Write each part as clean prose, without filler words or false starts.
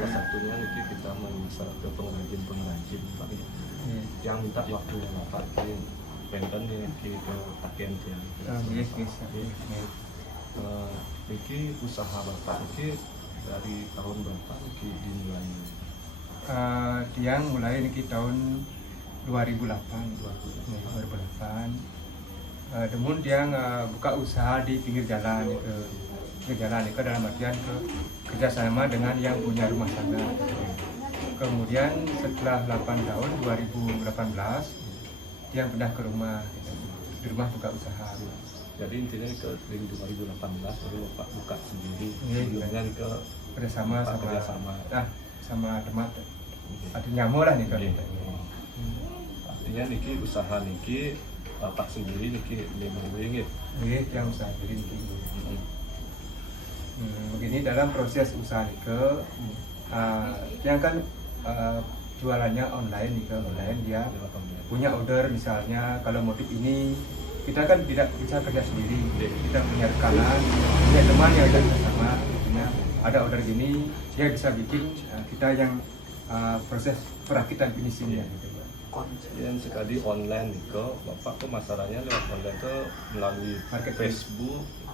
salah satunya nanti kita masalah ke pengrajin Pak ya. Yang minta waktu yang Bapak pengen ke pakaian tiang. Bisa. Iki usaha Bapak iki dari tahun berapa iki dimulai? Tiang mulai niki tahun 2008. Namun dia buka usaha di pinggir jalan itu dalam artian kerjasama dengan yang punya rumah tangga. Kemudian setelah 8 tahun 2018 dia pindah ke rumah di rumah buka usaha. Jadi intinya ke 2018 baru Bapak buka sendiri. Sebelumnya ke bersama sama teman ada nyamuk lah nih kan. Artinya niki usaha niki Bapak sendiri niki ringgit. Yang usaha sendiri niki. Begini dalam proses usaha nike yang kan jualannya online nih online dia punya order misalnya kalau motif ini kita kan tidak bisa kerja sendiri, kita punya rekanan, punya teman yang kerja sama, ada order gini dia bisa bikin kita yang proses perakitan finishingnya gitu. Yang sekali online nih Bapak tuh masalahnya lewat online tuh melalui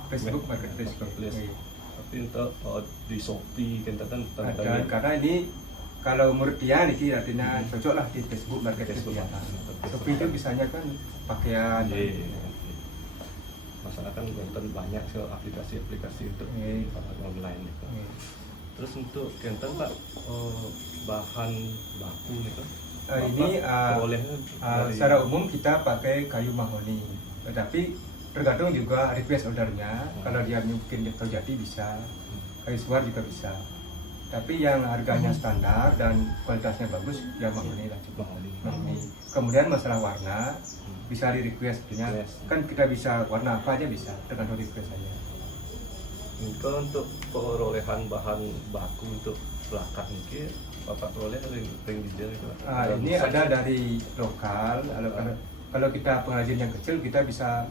Facebook Marketplace. Tapi untuk di Shopee kan karena ini kalau menurut dia nih artinya cocok lah di Facebook Marketplace. Shopee itu bisanya kan pakaian. Masalah kan Kenten banyak aplikasi-aplikasi untuk online nih. Terus untuk Kenten Pak bahan baku nih kan? Ini secara umum kita pakai kayu mahoni, tetapi tergantung juga request ordernya. Kalau dia mungkin kayu jati bisa, kayu suar juga bisa. Tapi yang harganya standar dan kualitasnya bagus ya mahoni lah cukup. Mahoni. Kemudian masalah warna bisa di request, kan kita bisa warna apa aja bisa, tergantung request saja. Untuk perolehan bahan baku untuk plakat ini Bapak peroleh ring digital itu? Ini ada dari lokal. Kalau kita pengrajin yang kecil kita bisa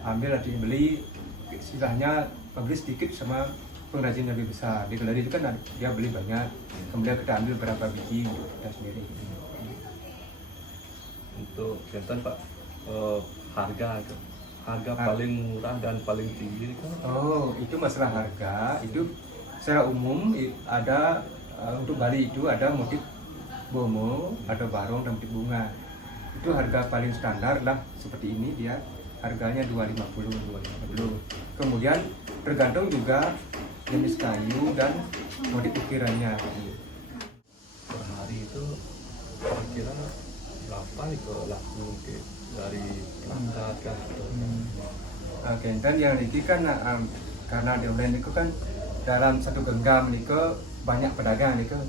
ambil nanti beli istilahnya beli sedikit sama pengrajin yang lebih besar. Di galeri itu kan dia beli banyak, kemudian kita ambil berapa biji untuk kita sendiri. Untuk Kenten Pak, harga paling murah dan paling tinggi kan? Itu masalah harga. Itu secara umum ada untuk Bali itu ada motif bomo, ada barong dan motif bunga. Itu harga paling standar lah seperti ini dia harganya 250. Kemudian tergantung juga jenis kayu dan motif ukirannya. Per hari itu kira-kira berapa nih kalau laku dari plakat kan? Kenten yang ini kan karena di online itu kan dalam satu genggam ini banyak pedagang itu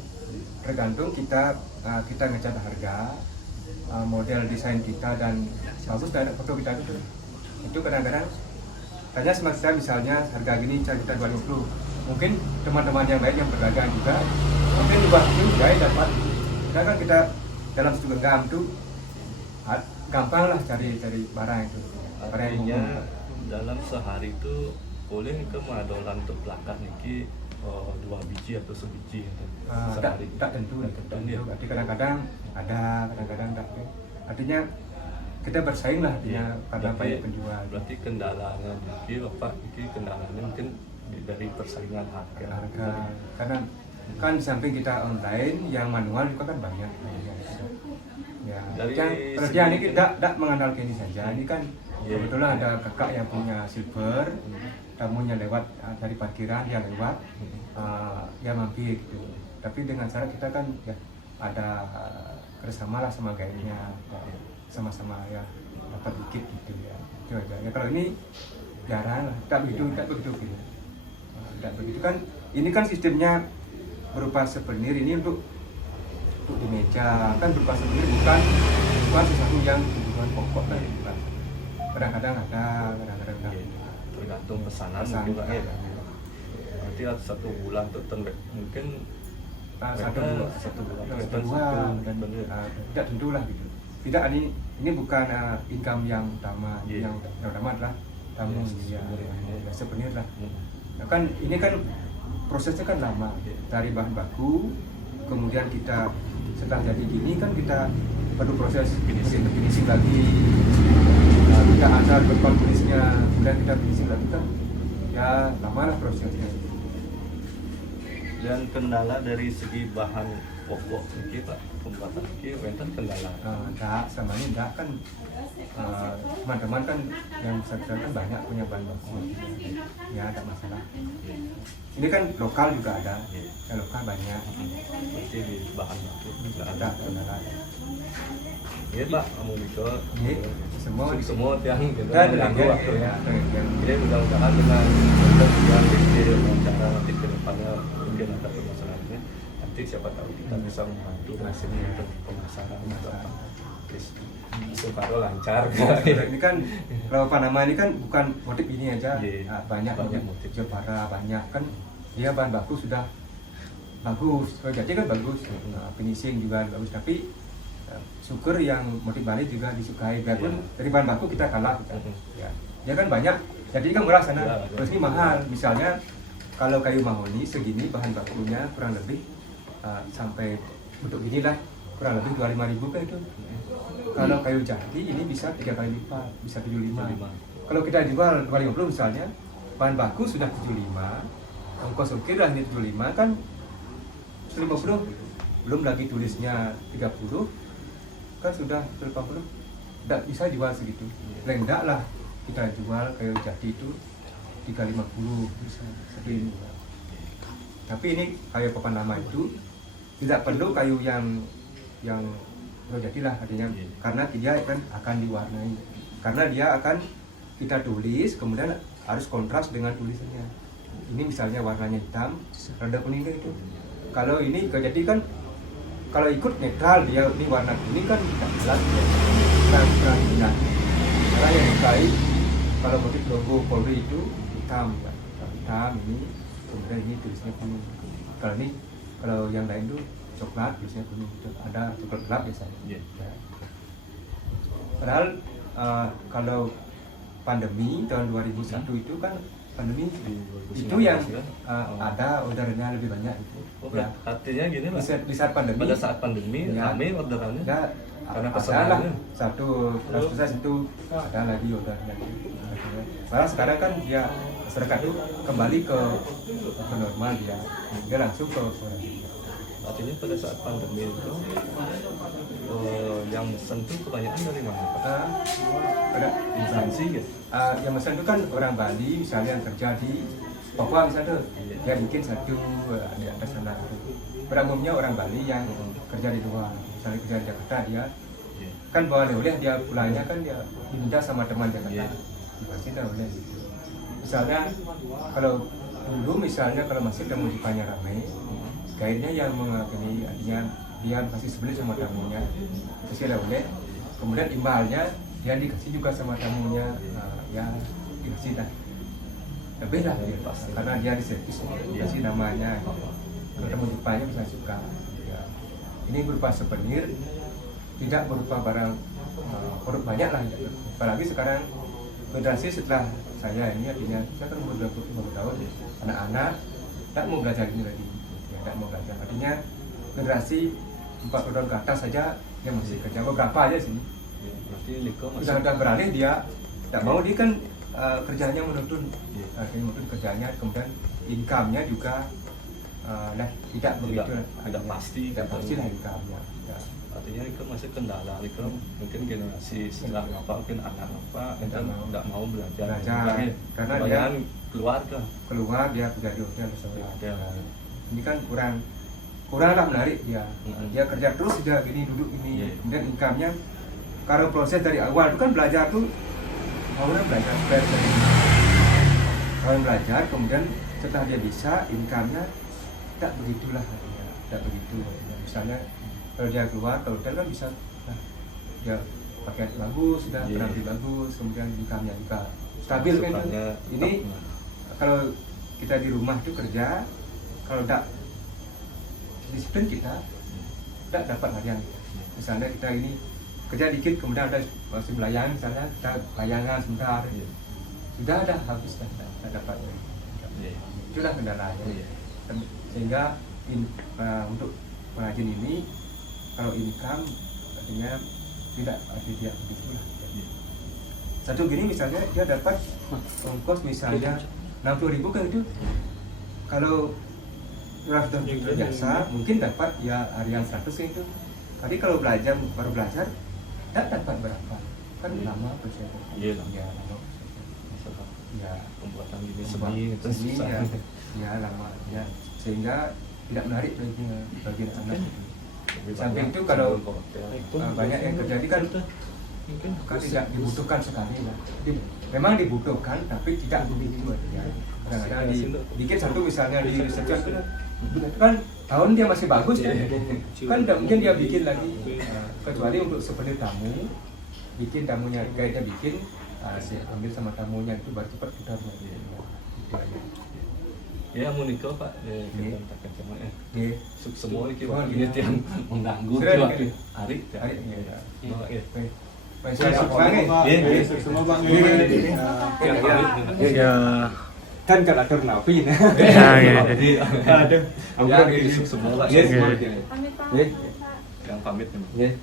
tergantung kita ngecat harga, model desain kita dan bagus dan foto kita itu kadang-kadang tanya sama kita misalnya harga gini kita 250, mungkin teman-teman yang lain yang berdagang juga mungkin juga dapat. Sedangkan kita dalam satu genggam itu gampang lah cari barang itu. Artinya dalam sehari itu boleh ke madolan untuk plakat niki 2 biji atau sebiji sehari? Tak tentu. Berarti kadang-kadang ada, kadang-kadang tak. Artinya kita bersaing lah karena banyak penjual. Berarti kendalanya kendalanya mungkin dari persaingan harga. Karena kan di samping kita online, yang manual juga kan banyak. Ya, kalau dia ini tidak mengandalkan ini saja. Ini kan kebetulan ada kakak yang punya silver, tamunya lewat dari parkiran dia lewat, dia mampir gitu. Tapi dengan cara kita kan ya ada kerjasama lah sama gayanya, sama-sama ya dapat dikit gitu ya. Itu aja. Ya kalau ini jarang lah, tak begitu gitu. Tidak begitu kan. Ini kan sistemnya berupa souvenir ini untuk di meja kan berupa souvenir bukan sesuatu yang kebutuhan pokok lah. Kadang-kadang ada, kadang-kadang enggak. Tergantung pesanan juga ya. Berarti satu bulan tuh mungkin satu bulan dan tidak tentu lah gitu. Tidak, ini bukan income yang utama. Yang utama adalah tamu ya sebenarnya lah. Kan ini kan prosesnya kan lama dari bahan baku, kemudian kita setelah jadi gini kan kita perlu proses finishing lagi, kita asal berkon tulisnya, kemudian kita finishing lagi kan ya lama lah prosesnya. Dan kendala dari segi bahan pokok ini Pak, pembuatan ini wonten kendala. Enggak, sama ini enggak kan teman-teman kan yang besar kan banyak punya bahan baku, ya ada masalah. Ini kan lokal juga ada, ya lokal banyak. Berarti di bahan baku nggak Ada ada. kendala. Iya Pak, kamu itu semua yang kita Dan mengganggu ya, waktunya. ya. Jadi mudah-mudahan dengan kita bikin wawancara nanti ke depannya mungkin ada permasalahannya. Nanti siapa tahu kita bisa membantu hasilnya untuk pemasaran atau apa. Supaya lancar. Ini kan kalau Panama ini kan bukan motif ini aja, banyak motif. Jepara banyak kan, dia bahan baku sudah bagus, kalau jadi kan bagus, finishing juga bagus, tapi syukur yang motif Bali juga disukai, biarpun dari bahan baku kita kalah, ya, dia kan banyak, jadi kan murah sana, terus ini mahal, misalnya kalau kayu mahoni segini bahan bakunya kurang lebih sampai untuk inilah kurang lebih 25.000 kan itu. Kalau kayu jati ini bisa 3 kali lipat, bisa 75. Kalau kita jual 250 misalnya, bahan baku sudah 75, ongkos ongkir lah ini 75 kan 150, belum lagi tulisnya 30, kan sudah 150, tidak bisa jual segitu. Lendak lah kita jual kayu jati itu 350 bisa segini. Tapi ini kayu papan lama itu tidak perlu kayu yang jadilah artinya, karena dia kan akan diwarnai, karena dia akan kita tulis kemudian harus kontras dengan tulisannya. Ini misalnya warnanya hitam, rada kuning itu. Kalau ini jadi kan kalau ikut netral dia ini warna kuning kan tidak jelas, kurang indah. Karena yang disukai kalau motif logo Polri itu hitam, kan? Hitam ini, kemudian ini tulisnya kuning. Kalau yang lain tuh coklat, biasanya kuning, ada coklat gelap biasanya. Ya. Padahal kalau pandemi tahun 2001 itu kan pandemi itu yang ada ordernya lebih banyak itu. Ya. Artinya gini Pak, di saat pandemi, pada saat pandemi rame orderannya. Ya, karena ada pesanannya lah satu proses itu ada lagi ordernya. Padahal sekarang kan dia masyarakat itu kembali ke normal, dia langsung ke artinya pada saat pandemi itu yang mesen itu kebanyakan dari mana Pak? Ada instansi ya? Yang mesen itu kan orang Bali misalnya yang kerja di Papua misalnya, dia bikin satu di atas sana. Pada umumnya orang Bali yang kerja di luar, misalnya kerja di Jakarta, dia kan bawa oleh dia pulangnya kan dia diminta sama teman Jakarta, pasti tidak boleh. Misalnya kalau dulu misalnya kalau masih temu di ramai, guide-nya yang mengakui, artinya dia kasih sebeli sama tamunya, kasih ada boleh. Kemudian imbalnya dia dikasih juga sama tamunya, ya dikasih dah. Lebih lah dia, karena dia diservis, dikasih namanya. Kalau tamu Jepangnya bisa suka. Ya. Ini berupa souvenir, tidak berupa barang produk banyak lah. Gitu. Apalagi sekarang generasi setelah saya ini, artinya saya kan umur 25 tahun, anak-anak tak mau belajar ini lagi. Tidak mau belajar, artinya generasi 40 tahun ke atas saja yang masih kerja, beberapa aja sini. Berarti Liko masih sudah beralih, dia tidak mau, dia kan kerjanya menurun, menurun kerjanya, kemudian income-nya juga tidak begitu, tidak pasti lah income-nya. Ya. Artinya Liko masih kendala, Liko mungkin generasi setelah apa, mungkin anak apa, tidak mau belajar. Karena dia keluar dia kerja di hotel misalnya. Ini kan kurang lah menarik dia. Dia kerja terus dia gini duduk ini, kemudian income-nya kalau proses dari awal itu kan belajar tuh orang belajar kemudian setelah dia bisa income-nya tidak begitulah, tidak begitu. Misalnya kalau dia keluar ke hotel kan bisa, dia pakaian bagus, sudah penampilan bagus, kemudian income-nya juga stabil kan. Ini kalau kita di rumah tuh kerja, kalau tidak disiplin kita tidak dapat harian. Misalnya kita ini kerja dikit, kemudian ada masih melayang, misalnya kita layangan sebentar, sudah ada habis, tidak dapat. Itulah kendalanya. sehingga untuk pengrajin ini kalau income artinya tidak dia begitulah. Satu gini misalnya dia dapat ongkos misalnya 60.000 kan itu, kalau sudah jasa mungkin dapat ya harian 100 itu. Tapi kalau baru belajar tidak dapat berapa, kan lama prosesnya. Iya, Ya lama. masalah Ya pembuatan gini seni itu susah. ya lama ya, sehingga tidak menarik bagi anak. Samping itu kalau banyak yang terjadi kan tidak dibutuhkan sekali ya. Memang dibutuhkan tapi tidak begitu ya. Kadang-kadang dikit satu misalnya di research kan tahun dia masih bagus kan tidak mungkin dia bikin lagi, kecuali untuk seperti tamu bikin tamunya guide-nya bikin ambil sama tamunya itu baru cepat putar lagi. Ya mau nikah Pak, kita takkan cuma semua ini Oh, ini iya. yang mengganggu Sudah, cuma iya. hari Hari ya. ya Kan kalau atur napi nah. jadi Aduh, ya semua Pak, Yes, semua yes. Pamit Yes. Pak. yang pamit nih. Yes.